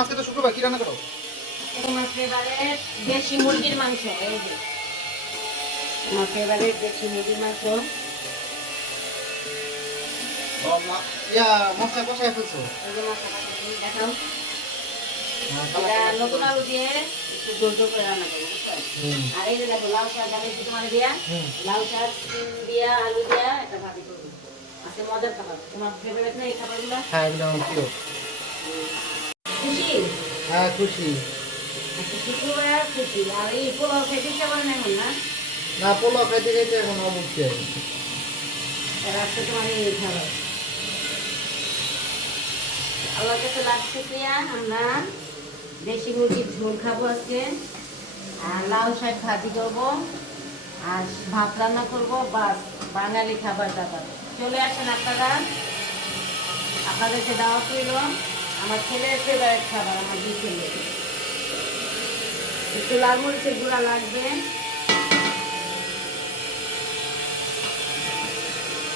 আজকে তো শুক্রবার, কি রান্না করো? তোমার ফেভারিট দেশি মুরগির মাংস, এই যে তোমার ফেভারিট দেশি মুরগির মাংস। মশলা কষায় ফেলছো? এই যে মশলা দেখাও। হ্যাঁ, এটা নতুন আলু দিয়ে একটু জোর জোর করে রান্না করবো, বুঝছো? আর এই যে দেখো লাউ শাক আমি তোমার দিয়া লাউ শাক দিয়া আলু দিয়া একটা ভাজি করবো। আজকে মজার খাবার, তোমার ফেভারিট না এই খাবারগুলো? হ্যাঁ, এগুলো আমার প্রিয়। খুশি? হ্যাঁ, খুশি। আজকে শুক্রবার খুশি। আর এই পোলাও খেতে ইচ্ছা করে না এখন না? না, পোলাও খাইতে খাইতে এখন অবুঝছি আর কি। আর আজকে তোমার এই খাবার আল্লাহর কাছে লাগছে প্রিয়া, আমরা দেশি মুরগির ঝোল খাবো আজকে, আর লাউ শাক ভাজি করবো, আর ভাত রান্না করবো। বাস, বাঙালি খাবার দাবার। চলে আসেন আপনারা, আপনাদেরকে দাওয়াত রইল। আমার ছেলের ফেভারিট খাবার, আমার দুই ছেলে। একটু লাল মরিচের গুঁড়া লাগবে।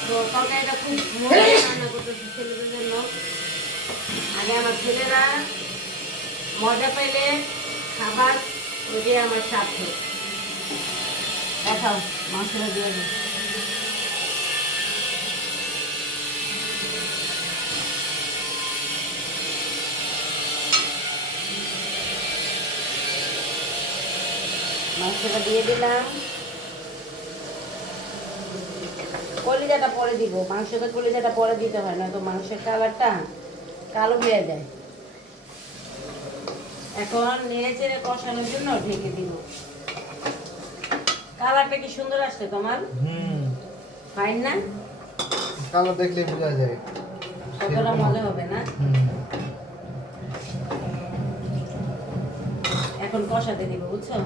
তো তরকারিটা খুব মজা করে রান্না করতেছি ছেলেদের জন্য। আগে আমার ছেলেরা মজা পেলে খাবার, ওইটাই আমার সার্থক। দেখাও মাংসটা দিয়ে দিই। মাংসটা দিয়ে দিলাম। কলিজাটা পরে দিব, মাংসটা কলিজাটা পরে দিতে হয় না, তো মাংসের কালারটা কালো হয়ে যায়। এখন নেড়ে চেড়ে কষানোর জন্য ঢেকে দিব। কালারটা কি সুন্দর আসছে তোমার? ফাইন না? কালো দেখলে বোঝা যায় কতটা মজা হবে না? এখন কষাতে দিব, বুঝছো?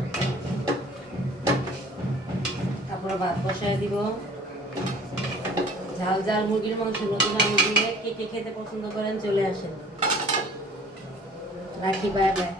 তারপরে ভাত বসায় দিব। ঝাল ঝাল মুরগির মাংস নতুন আলু দিয়ে কে কে খেতে পছন্দ করেন চলে আসেন। রাখি, বাই বাই।